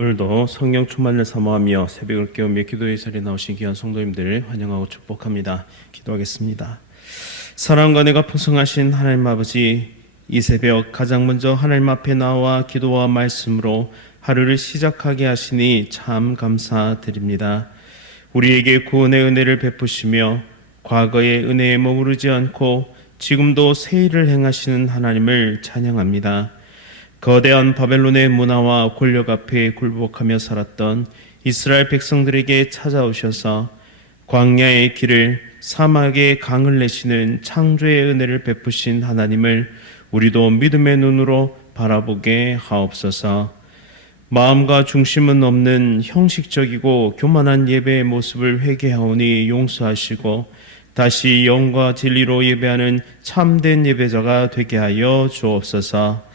오늘도 성령 충만을 사모하며 새벽을 깨우며 기도의 자리에 나오신 귀한 성도님들을 환영하고 축복합니다. 기도하겠습니다. 사랑과 내가 풍성하신 하나님 아버지 이 새벽 가장 먼저 하나님 앞에 나와 기도와 말씀으로 하루를 시작하게 하시니 참 감사드립니다. 우리에게 구원의 은혜를 베푸시며 과거의 은혜에 머무르지 않고 지금도 새 일을 행하시는 하나님을 찬양합니다. 거대한 바벨론의 문화와 권력 앞에 굴복하며 살았던 이스라엘 백성들에게 찾아오셔서 광야의 길을 사막의 강을 내시는 창조의 은혜를 베푸신 하나님을 우리도 믿음의 눈으로 바라보게 하옵소서. 마음과 중심은 없는 형식적이고 교만한 예배의 모습을 회개하오니 용서하시고 다시 영과 진리로 예배하는 참된 예배자가 되게 하여 주옵소서.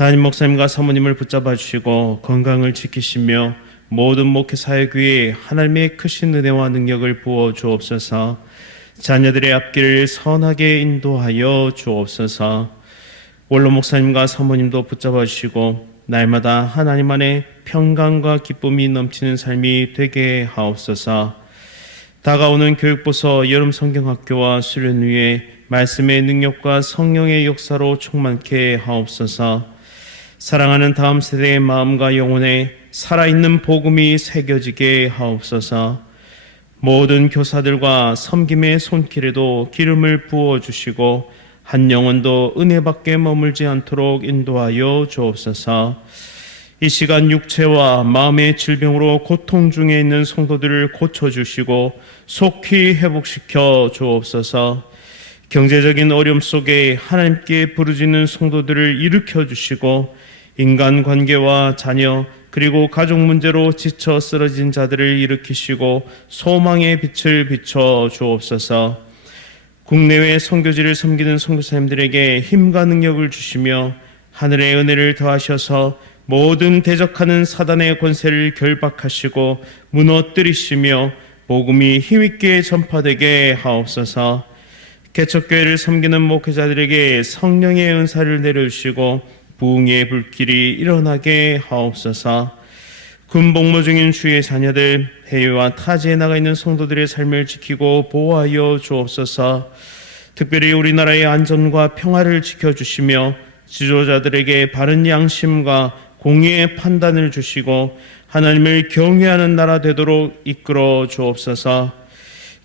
담임 목사님과 사모님을 붙잡아 주시고 건강을 지키시며 모든 목회 사역 위에 하나님의 크신 은혜와 능력을 부어 주옵소서. 자녀들의 앞길을 선하게 인도하여 주옵소서. 원로 목사님과 사모님도 붙잡아 주시고 날마다 하나님 안에 평강과 기쁨이 넘치는 삶이 되게 하옵소서. 다가오는 교육부서 여름 성경학교와 수련 위에 말씀의 능력과 성령의 역사로 충만케 하옵소서. 사랑하는 다음 세대의 마음과 영혼에 살아있는 복음이 새겨지게 하옵소서. 모든 교사들과 섬김의 손길에도 기름을 부어 주시고 한 영혼도 은혜밖에 머물지 않도록 인도하여 주옵소서. 이 시간 육체와 마음의 질병으로 고통 중에 있는 성도들을 고쳐 주시고 속히 회복시켜 주옵소서. 경제적인 어려움 속에 하나님께 부르짖는 성도들을 일으켜 주시고 인간 관계와 자녀 그리고 가족 문제로 지쳐 쓰러진 자들을 일으키시고 소망의 빛을 비춰 주옵소서. 국내외 선교지를 섬기는 선교사님들에게 힘과 능력을 주시며 하늘의 은혜를 더하셔서 모든 대적하는 사단의 권세를 결박하시고 무너뜨리시며 복음이 힘있게 전파되게 하옵소서. 개척교회를 섬기는 목회자들에게 성령의 은사를 내려주시고 부흥의 불길이 일어나게 하옵소서. 군복무 중인 주의 자녀들 해외와 타지에 나가 있는 성도들의 삶을 지키고 보호하여 주옵소서. 특별히 우리나라의 안전과 평화를 지켜주시며 지도자들에게 바른 양심과 공의의 판단을 주시고 하나님을 경외하는 나라 되도록 이끌어 주옵소서.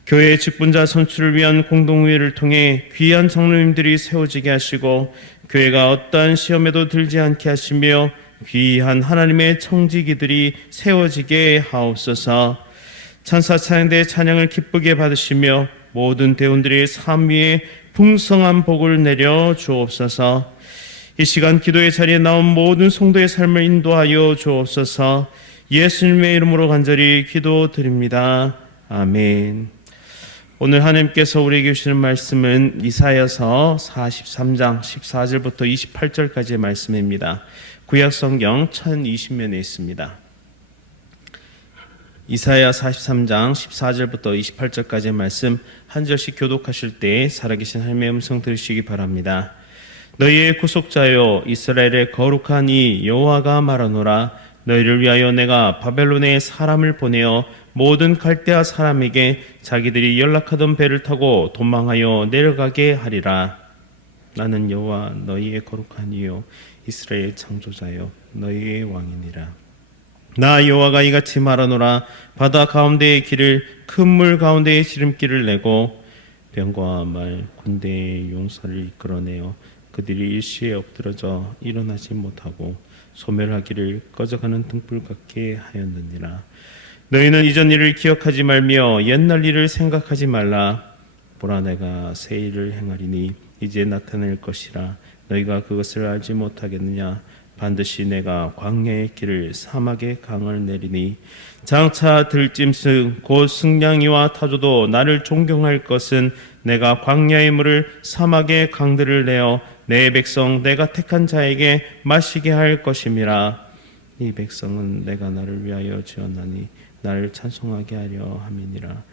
교회 직분자 선출을 위한 공동회의를 통해 귀한 장로님들이 세워지게 하시고 교회가 어떠한 시험에도 들지 않게 하시며 귀한 하나님의 청지기들이 세워지게 하옵소서. 찬사 찬양대 찬양을 기쁘게 받으시며 모든 대원들의 삶 위에 풍성한 복을 내려 주옵소서. 이 시간 기도의 자리에 나온 모든 성도의 삶을 인도하여 주옵소서. 예수님의 이름으로 간절히 기도드립니다. 아멘. 오늘 하나님께서 우리에게 주시는 말씀은 이사여서 43장 14절부터 28절까지의 말씀입니다. 구약 성경 1020면에 있습니다. 이사야 43장 14절부터 28절까지의 말씀 한 절씩 교독하실 때 살아계신 하나님의 음성 들으시기 바랍니다. 너희의 구속자여 이스라엘의 거룩한 이 여호와가 말하노라 너희를 위하여 내가 바벨론에 사람을 보내어 모든 갈대아 사람에게 자기들이 연락하던 배를 타고 도망하여 내려가게 하리라. 나는 여호와 너희의 거룩한 이요 이스라엘 창조자여 너희의 왕이니라. 나 여호와가 이같이 말하노라. 바다 가운데의 길을 큰 물 가운데의 지름길을 내고 병과 말 군대의 용사를 이끌어내어 그들이 일시에 엎드러져 일어나지 못하고 소멸하기를 꺼져가는 등불 같게 하였느니라 너희는 이전 일을 기억하지 말며 옛날 일을 생각하지 말라. 보라 내가 새 일을 행하리니 이제 나타낼 것이라. 너희가 그것을 알지 못하겠느냐? 반드시 내가 광야의 길을 사막의 강을 내리니 장차 들짐승 곧 승냥이와 타조도 나를 존경할 것은 내가 광야의 물을 사막의 강들을 내어 내 백성 내가 택한 자에게 마시게 할 것임이라. 이 백성은 내가 나를 위하여 지었나니 나를 찬송하게 하려 함이니라.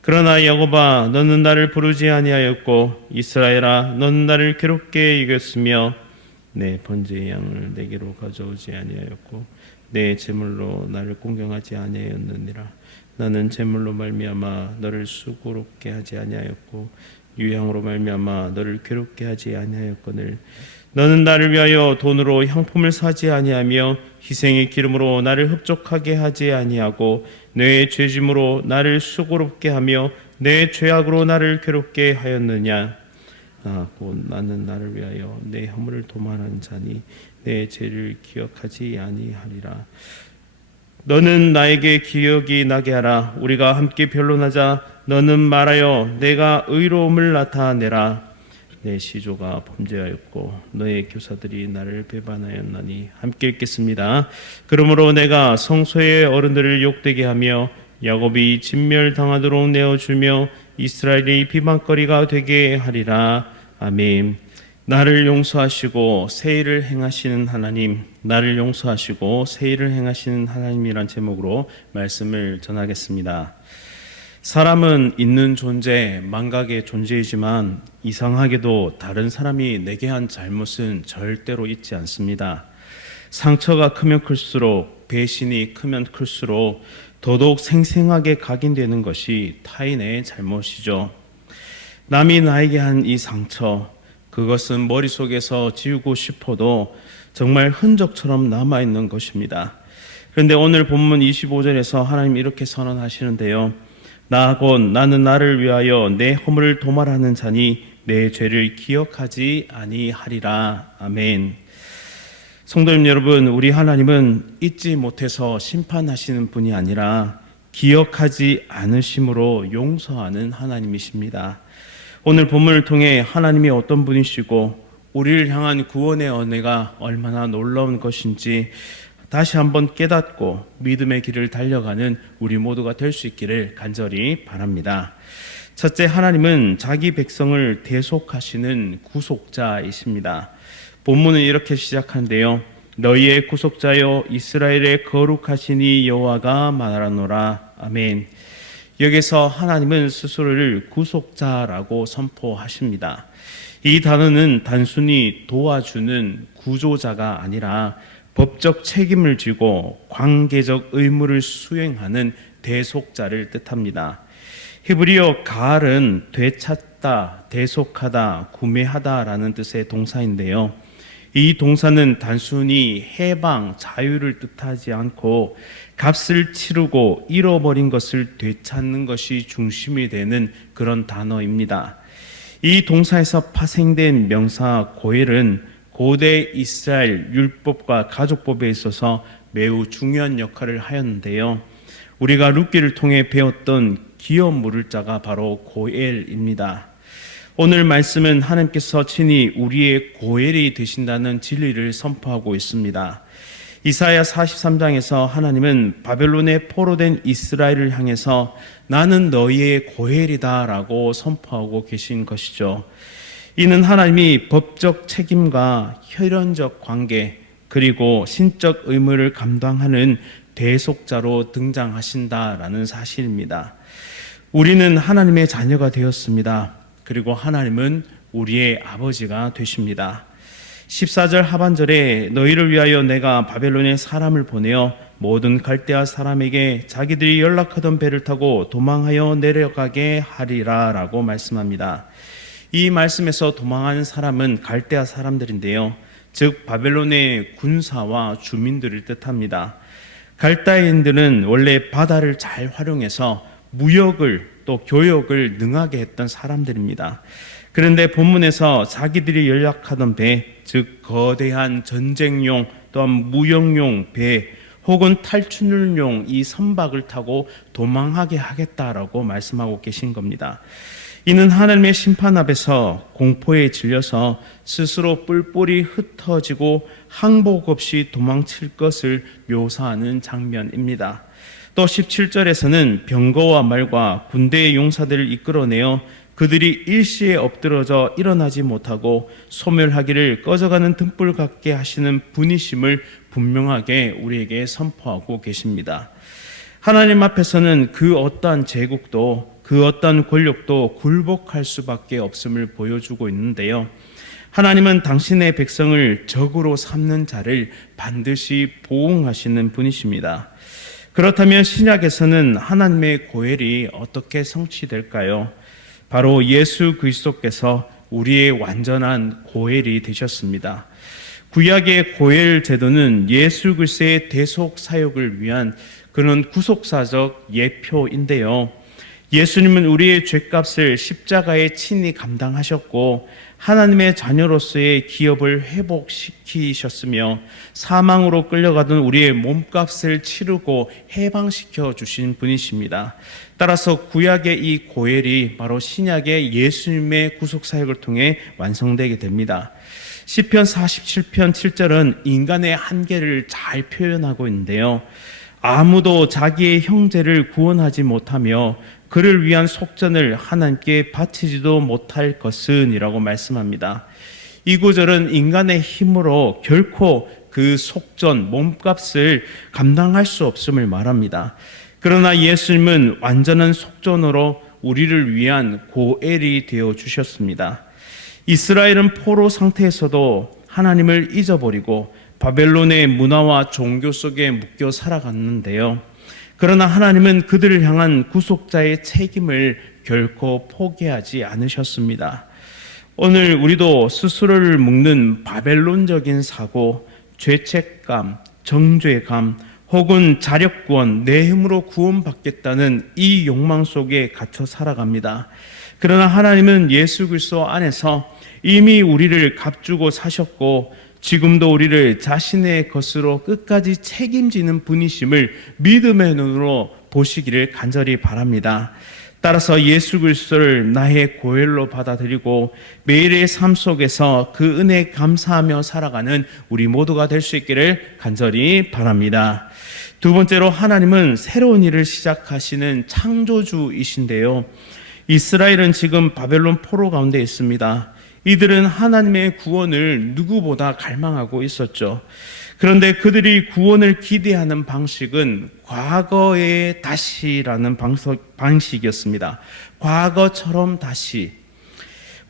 그러나 야곱아 너는 나를 부르지 아니하였고 이스라엘아 너는 나를 괴롭게 이겼으며 내 번제의 양을 내게로 가져오지 아니하였고 내 제물로 나를 공경하지 아니하였느니라. 나는 제물로 말미암아 너를 수고롭게 하지 아니하였고 유향으로 말미암아 너를 괴롭게 하지 아니하였거늘. 너는 나를 위하여 돈으로 향품을 사지 아니하며 희생의 기름으로 나를 흡족하게 하지 아니하고 내 죄짐으로 나를 수고롭게 하며 내 죄악으로 나를 괴롭게 하였느냐 아, 곧 나는 나를 위하여 내 허물을 도말하는 자니 내 죄를 기억하지 아니하리라. 너는 나에게 기억이 나게 하라. 우리가 함께 변론하자. 너는 말하여 내가 의로움을 나타내라. 내 시조가 범죄하였고 너의 교사들이 나를 배반하였나니 함께 읽겠습니다. 그러므로 내가 성소의 어른들을 욕되게 하며 야곱이 진멸당하도록 내어주며 이스라엘이 비방거리가 되게 하리라. 아멘. 나를 용서하시고 새 일을 행하시는 하나님, 나를 용서하시고 새 일을 행하시는 하나님이란 제목으로 말씀을 전하겠습니다. 사람은 있는 존재, 망각의 존재이지만 이상하게도 다른 사람이 내게 한 잘못은 절대로 잊지 않습니다. 상처가 크면 클수록 배신이 크면 클수록 더더욱 생생하게 각인되는 것이 타인의 잘못이죠. 남이 나에게 한 이 상처, 그것은 머릿속에서 지우고 싶어도 정말 흔적처럼 남아있는 것입니다. 그런데 오늘 본문 25절에서 하나님 이렇게 선언하시는데요. 나곧 나는 나를 위하여 내 허물을 도말하는 자니 내 죄를 기억하지 아니하리라. 아멘. 성도님 여러분, 우리 하나님은 잊지 못해서 심판하시는 분이 아니라 기억하지 않으심으로 용서하는 하나님이십니다. 오늘 본문을 통해 하나님이 어떤 분이시고 우리를 향한 구원의 은혜가 얼마나 놀라운 것인지 다시 한번 깨닫고 믿음의 길을 달려가는 우리 모두가 될 수 있기를 간절히 바랍니다. 첫째, 하나님은 자기 백성을 대속하시는 구속자이십니다. 본문은 이렇게 시작한데요. 너희의 구속자여 이스라엘의 거룩하시니 여호와가 말하노라. 아멘. 여기서 하나님은 스스로를 구속자라고 선포하십니다. 이 단어는 단순히 도와주는 구조자가 아니라 법적 책임을 지고 관계적 의무를 수행하는 대속자를 뜻합니다. 히브리어 가을은 되찾다, 대속하다, 구매하다라는 뜻의 동사인데요. 이 동사는 단순히 해방, 자유를 뜻하지 않고 값을 치르고 잃어버린 것을 되찾는 것이 중심이 되는 그런 단어입니다. 이 동사에서 파생된 명사 고엘은 고대 이스라엘 율법과 가족법에 있어서 매우 중요한 역할을 하였는데요. 우리가 룻기를 통해 배웠던 기업 물을 자가 바로 고엘입니다. 오늘 말씀은 하나님께서 친히 우리의 고엘이 되신다는 진리를 선포하고 있습니다. 이사야 43장에서 하나님은 바벨론에 포로된 이스라엘을 향해서 나는 너희의 고엘이다라고 선포하고 계신 것이죠. 이는 하나님이 법적 책임과 혈연적 관계 그리고 신적 의무를 감당하는 대속자로 등장하신다라는 사실입니다. 우리는 하나님의 자녀가 되었습니다. 그리고 하나님은 우리의 아버지가 되십니다. 14절 하반절에 너희를 위하여 내가 바벨론에 사람을 보내어 모든 갈대아 사람에게 자기들이 연락하던 배를 타고 도망하여 내려가게 하리라 라고 말씀합니다. 이 말씀에서 도망하는 사람은 갈대아 사람들인데요. 즉 바벨론의 군사와 주민들을 뜻합니다. 갈다인들은 원래 바다를 잘 활용해서 무역을 또 교역을 능하게 했던 사람들입니다. 그런데 본문에서 자기들이 연락하던 배, 즉 거대한 전쟁용 또한 무역용 배 혹은 탈출용 이 선박을 타고 도망하게 하겠다라고 말씀하고 계신 겁니다. 이는 하나님의 심판 앞에서 공포에 질려서 스스로 뿔뿔이 흩어지고 항복 없이 도망칠 것을 묘사하는 장면입니다. 또 17절에서는 병거와 말과 군대의 용사들을 이끌어내어 그들이 일시에 엎드러져 일어나지 못하고 소멸하기를 꺼져가는 등불 같게 하시는 분이심을 분명하게 우리에게 선포하고 계십니다. 하나님 앞에서는 그 어떠한 제국도 그 어떠한 권력도 굴복할 수밖에 없음을 보여주고 있는데요. 하나님은 당신의 백성을 적으로 삼는 자를 반드시 보응하시는 분이십니다. 그렇다면 신약에서는 하나님의 고엘이 어떻게 성취될까요? 바로 예수 그리스도께서 우리의 완전한 고엘이 되셨습니다. 구약의 고엘 제도는 예수 그리스도의 대속 사역을 위한 그런 구속사적 예표인데요. 예수님은 우리의 죄값을 십자가에 친히 감당하셨고 하나님의 자녀로서의 기업을 회복시키셨으며 사망으로 끌려가던 우리의 몸값을 치르고 해방시켜 주신 분이십니다. 따라서 구약의 이 고엘이 바로 신약의 예수님의 구속 사역을 통해 완성되게 됩니다. 시편 47편 7절은 인간의 한계를 잘 표현하고 있는데요. 아무도 자기의 형제를 구원하지 못하며 그를 위한 속전을 하나님께 바치지도 못할 것은이라고 말씀합니다. 이 구절은 인간의 힘으로 결코 그 속전, 몸값을 감당할 수 없음을 말합니다. 그러나 예수님은 완전한 속전으로 우리를 위한 고엘이 되어 주셨습니다. 이스라엘은 포로 상태에서도 하나님을 잊어버리고 바벨론의 문화와 종교 속에 묶여 살아갔는데요. 그러나 하나님은 그들을 향한 구속자의 책임을 결코 포기하지 않으셨습니다. 오늘 우리도 스스로를 묶는 바벨론적인 사고, 죄책감, 정죄감, 혹은 자력구원, 내 힘으로 구원받겠다는 이 욕망 속에 갇혀 살아갑니다. 그러나 하나님은 예수 그리스도 안에서 이미 우리를 값주고 사셨고 지금도 우리를 자신의 것으로 끝까지 책임지는 분이심을 믿음의 눈으로 보시기를 간절히 바랍니다. 따라서 예수 그리스도를 나의 고엘로 받아들이고 매일의 삶 속에서 그 은혜에 감사하며 살아가는 우리 모두가 될 수 있기를 간절히 바랍니다. 두 번째로 하나님은 새로운 일을 시작하시는 창조주이신데요. 이스라엘은 지금 바벨론 포로 가운데 있습니다. 이들은 하나님의 구원을 누구보다 갈망하고 있었죠. 그런데 그들이 구원을 기대하는 방식은 과거의 다시라는 방식이었습니다. 과거처럼 다시,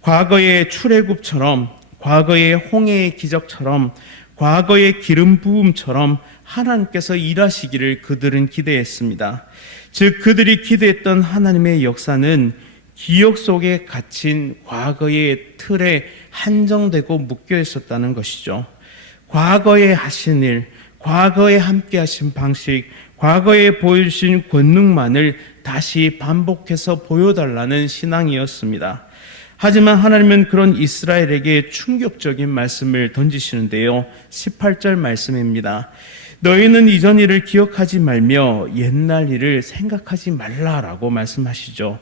과거의 출애굽처럼, 과거의 홍해의 기적처럼, 과거의 기름 부음처럼 하나님께서 일하시기를 그들은 기대했습니다. 즉 그들이 기대했던 하나님의 역사는 기억 속에 갇힌 과거의 틀에 한정되고 묶여 있었다는 것이죠. 과거에 하신 일, 과거에 함께 하신 방식, 과거에 보여주신 권능만을 다시 반복해서 보여달라는 신앙이었습니다. 하지만 하나님은 그런 이스라엘에게 충격적인 말씀을 던지시는데요. 18절 말씀입니다. 너희는 이전 일을 기억하지 말며 옛날 일을 생각하지 말라라고 말씀하시죠.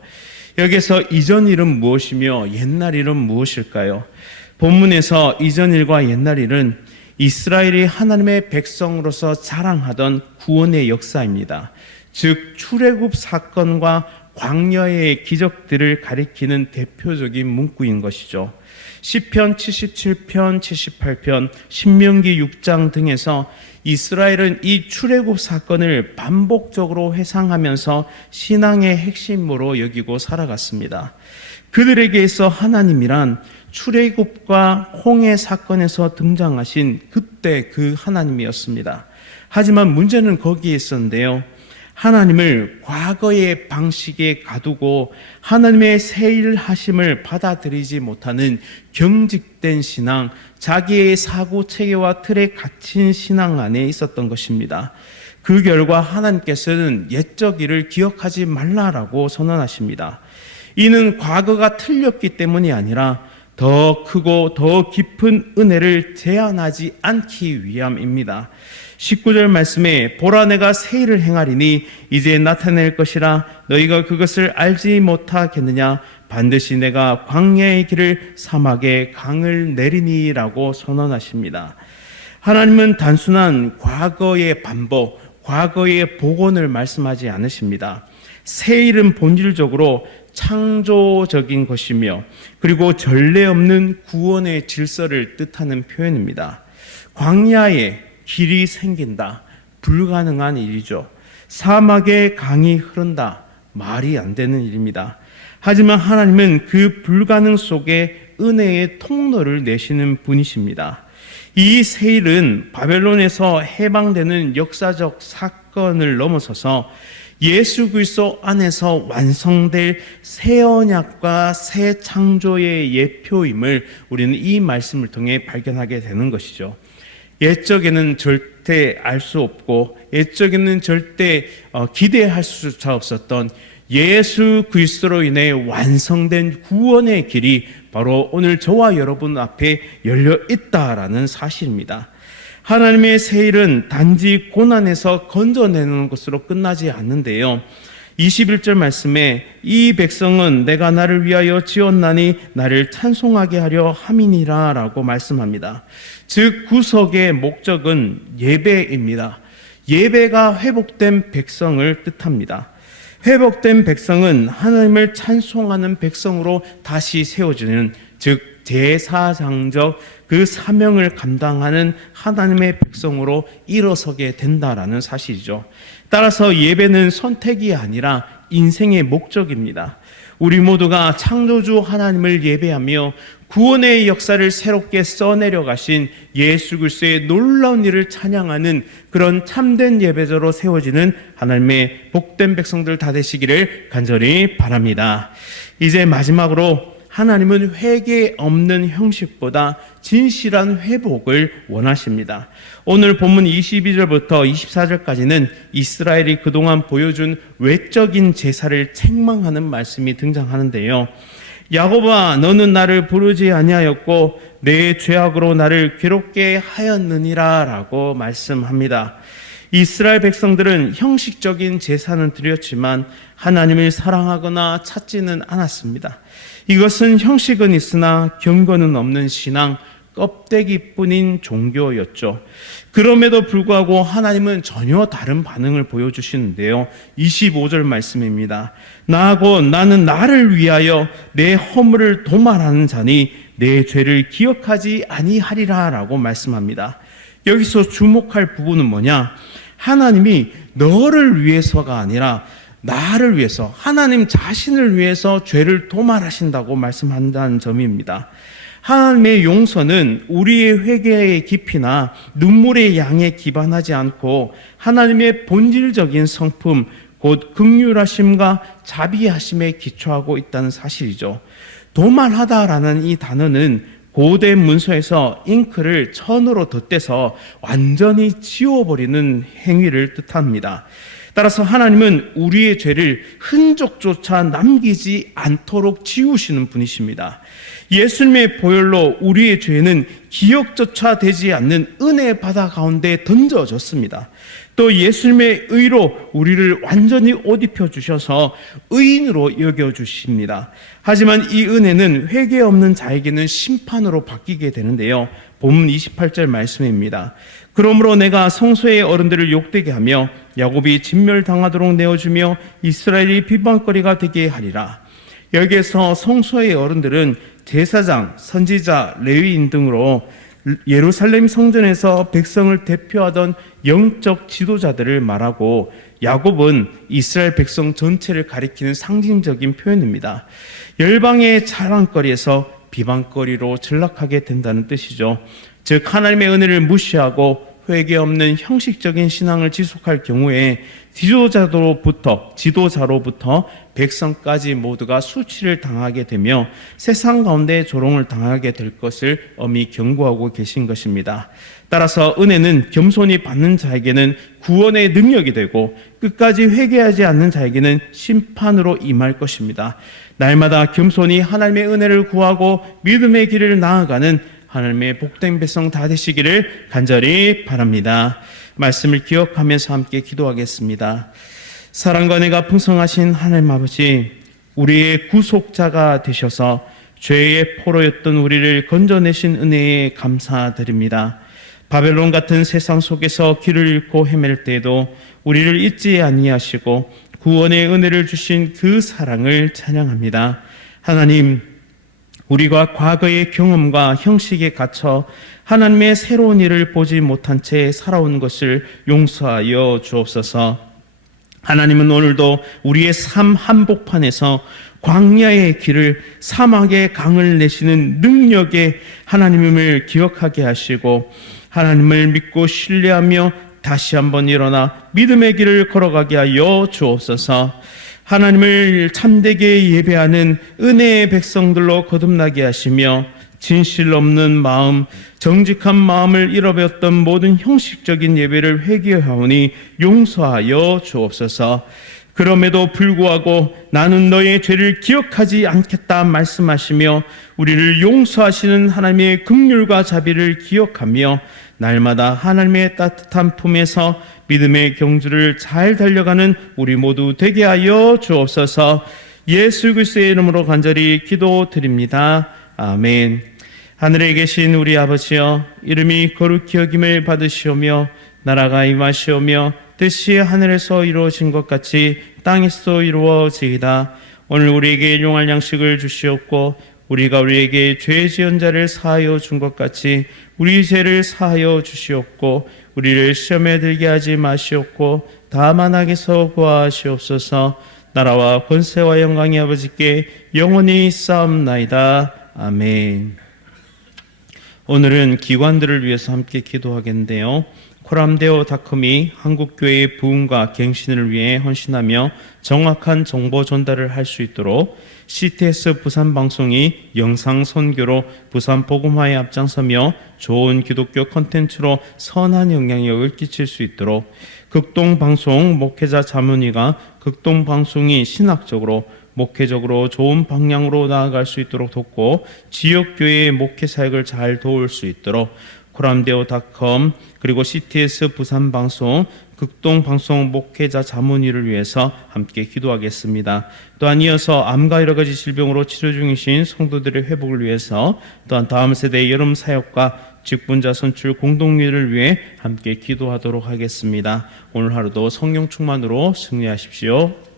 여기서 이전 일은 무엇이며 옛날 일은 무엇일까요? 본문에서 이전 일과 옛날 일은 이스라엘이 하나님의 백성으로서 자랑하던 구원의 역사입니다. 즉 출애굽 사건과 광야의 기적들을 가리키는 대표적인 문구인 것이죠. 시편 77편, 78편, 신명기 6장 등에서 이스라엘은 이 출애굽 사건을 반복적으로 회상하면서 신앙의 핵심으로 여기고 살아갔습니다. 그들에게서 하나님이란 출애굽과 홍해 사건에서 등장하신 그때 그 하나님이었습니다. 하지만 문제는 거기에 있었는데요. 하나님을 과거의 방식에 가두고 하나님의 새일 하심을 받아들이지 못하는 경직된 신앙, 자기의 사고 체계와 틀에 갇힌 신앙 안에 있었던 것입니다. 그 결과 하나님께서는 옛적 일을 기억하지 말라라고 선언하십니다. 이는 과거가 틀렸기 때문이 아니라 더 크고 더 깊은 은혜를 제한하지 않기 위함입니다. 19절 말씀에 보라 내가 새 일을 행하리니 이제 나타낼 것이라 너희가 그것을 알지 못하겠느냐 반드시 내가 광야의 길을 사막에 강을 내리니라고 선언하십니다. 하나님은 단순한 과거의 반복, 과거의 복원을 말씀하지 않으십니다. 새 일은 본질적으로 창조적인 것이며 그리고 전례 없는 구원의 질서를 뜻하는 표현입니다. 광야에 길이 생긴다. 불가능한 일이죠. 사막에 강이 흐른다. 말이 안 되는 일입니다. 하지만 하나님은 그 불가능 속에 은혜의 통로를 내시는 분이십니다. 이 세일은 바벨론에서 해방되는 역사적 사건을 넘어서서 예수 그리스도 안에서 완성될 새 언약과 새 창조의 예표임을 우리는 이 말씀을 통해 발견하게 되는 것이죠. 옛적에는 절대 알 수 없고 옛적에는 절대 어, 기대할 수조차 없었던 예수 그리스도로 인해 완성된 구원의 길이 바로 오늘 저와 여러분 앞에 열려 있다라는 사실입니다. 하나님의 세일은 단지 고난에서 건져내는 것으로 끝나지 않는데요. 21절 말씀에 이 백성은 내가 나를 위하여 지었나니 나를 찬송하게 하려 함이니라 라고 말씀합니다. 즉 구속의 목적은 예배입니다. 예배가 회복된 백성을 뜻합니다. 회복된 백성은 하나님을 찬송하는 백성으로 다시 세워지는 즉 제사장적 그 사명을 감당하는 하나님의 백성으로 일어서게 된다라는 사실이죠. 따라서 예배는 선택이 아니라 인생의 목적입니다. 우리 모두가 창조주 하나님을 예배하며 구원의 역사를 새롭게 써내려 가신 예수 그리스도의 놀라운 일을 찬양하는 그런 참된 예배자로 세워지는 하나님의 복된 백성들 다 되시기를 간절히 바랍니다. 이제 마지막으로 하나님은 회개 없는 형식보다 진실한 회복을 원하십니다. 오늘 본문 22절부터 24절까지는 이스라엘이 그동안 보여준 외적인 제사를 책망하는 말씀이 등장하는데요. 야곱아 너는 나를 부르지 아니하였고 내 죄악으로 나를 괴롭게 하였느니라라고 말씀합니다. 이스라엘 백성들은 형식적인 제사는 드렸지만 하나님을 사랑하거나 찾지는 않았습니다. 이것은 형식은 있으나 경건은 없는 신앙, 껍데기뿐인 종교였죠. 그럼에도 불구하고 하나님은 전혀 다른 반응을 보여주시는데요. 25절 말씀입니다. 나하고 나는 나를 위하여 내 허물을 도말하는 자니 내 죄를 기억하지 아니하리라 라고 말씀합니다. 여기서 주목할 부분은 뭐냐? 하나님이 너를 위해서가 아니라 나를 위해서 하나님 자신을 위해서 죄를 도말하신다고 말씀한다는 점입니다. 하나님의 용서는 우리의 회개의 깊이나 눈물의 양에 기반하지 않고 하나님의 본질적인 성품 곧 극률하심과 자비하심에 기초하고 있다는 사실이죠. 도말하다라는 이 단어는 고대 문서에서 잉크를 천으로 덧대서 완전히 지워버리는 행위를 뜻합니다. 따라서 하나님은 우리의 죄를 흔적조차 남기지 않도록 지우시는 분이십니다. 예수님의 보혈로 우리의 죄는 기억조차 되지 않는 은혜 바다 가운데 던져졌습니다. 또 예수님의 의로 우리를 완전히 옷 입혀 주셔서 의인으로 여겨 주십니다. 하지만 이 은혜는 회개 없는 자에게는 심판으로 바뀌게 되는데요. 본문 28절 말씀입니다. 그러므로 내가 성소의 어른들을 욕되게 하며 야곱이 진멸당하도록 내어주며 이스라엘이 비방거리가 되게 하리라. 여기에서 성소의 어른들은 제사장, 선지자, 레위인 등으로 예루살렘 성전에서 백성을 대표하던 영적 지도자들을 말하고 야곱은 이스라엘 백성 전체를 가리키는 상징적인 표현입니다. 열방의 자랑거리에서 비방거리로 전락하게 된다는 뜻이죠. 즉 하나님의 은혜를 무시하고 회개 없는 형식적인 신앙을 지속할 경우에 지도자로부터 지도자로부터 백성까지 모두가 수치를 당하게 되며 세상 가운데 조롱을 당하게 될 것을 엄히 경고하고 계신 것입니다. 따라서 은혜는 겸손히 받는 자에게는 구원의 능력이 되고 끝까지 회개하지 않는 자에게는 심판으로 임할 것입니다. 날마다 겸손히 하나님의 은혜를 구하고 믿음의 길을 나아가는 하나님의 복된 백성 다 되시기를 간절히 바랍니다. 말씀을 기억하면서 함께 기도하겠습니다. 사랑과 내가 풍성하신 하나님 아버지, 우리의 구속자가 되셔서 죄의 포로였던 우리를 건져내신 은혜에 감사드립니다. 바벨론 같은 세상 속에서 길을 잃고 헤맬 때에도 우리를 잊지 아니하시고 구원의 은혜를 주신 그 사랑을 찬양합니다. 하나님, 우리가 과거의 경험과 형식에 갇혀 하나님의 새로운 일을 보지 못한 채 살아온 것을 용서하여 주옵소서. 하나님은 오늘도 우리의 삶 한복판에서 광야의 길을 사막의 강을 내시는 능력의 하나님임을 기억하게 하시고 하나님을 믿고 신뢰하며 다시 한번 일어나 믿음의 길을 걸어가게 하여 주옵소서. 하나님을 참되게 예배하는 은혜의 백성들로 거듭나게 하시며 진실 없는 마음, 정직한 마음을 잃어버렸던 모든 형식적인 예배를 회개하오니 용서하여 주옵소서. 그럼에도 불구하고 나는 너의 죄를 기억하지 않겠다 말씀하시며 우리를 용서하시는 하나님의 긍휼과 자비를 기억하며 날마다 하나님의 따뜻한 품에서 믿음의 경주를 잘 달려가는 우리 모두 되게 하여 주옵소서. 예수 그리스도의 이름으로 간절히 기도드립니다. 아멘. 하늘에 계신 우리 아버지여 이름이 거룩히 여김을 받으시오며 나라가 임하시오며 뜻이 하늘에서 이루어진 것 같이 땅에서도 이루어지이다. 오늘 우리에게 용할 양식을 주시옵고 우리가 우리에게 죄 지은 자를 사하여 준 것 같이 우리 죄를 사하여 주시옵고 우리를 시험에 들게 하지 마시옵고 다만 악에서 구하시옵소서 나라와 권세와 영광이 아버지께 영원히 싸움나이다. 아멘. 오늘은 기관들을 위해서 함께 기도하겠는데요. 코람데오 닷컴이 한국교회의 부흥과 갱신을 위해 헌신하며 정확한 정보 전달을 할 수 있도록 CTS 부산 방송이 영상 선교로 부산 복음화에 앞장서며 좋은 기독교 컨텐츠로 선한 영향력을 끼칠 수 있도록 극동 방송 목회자 자문위가 극동 방송이 신학적으로 목회적으로 좋은 방향으로 나아갈 수 있도록 돕고 지역 교회의 목회 사역을 잘 도울 수 있도록 코람데오닷컴 그리고 CTS 부산 방송 극동 방송 목회자 자문위를 위해서 함께 기도하겠습니다. 또한 이어서 암과 여러 가지 질병으로 치료 중이신 성도들의 회복을 위해서 또한 다음 세대의 여름 사역과 직분자 선출 공동위를 위해 함께 기도하도록 하겠습니다. 오늘 하루도 성령 충만으로 승리하십시오.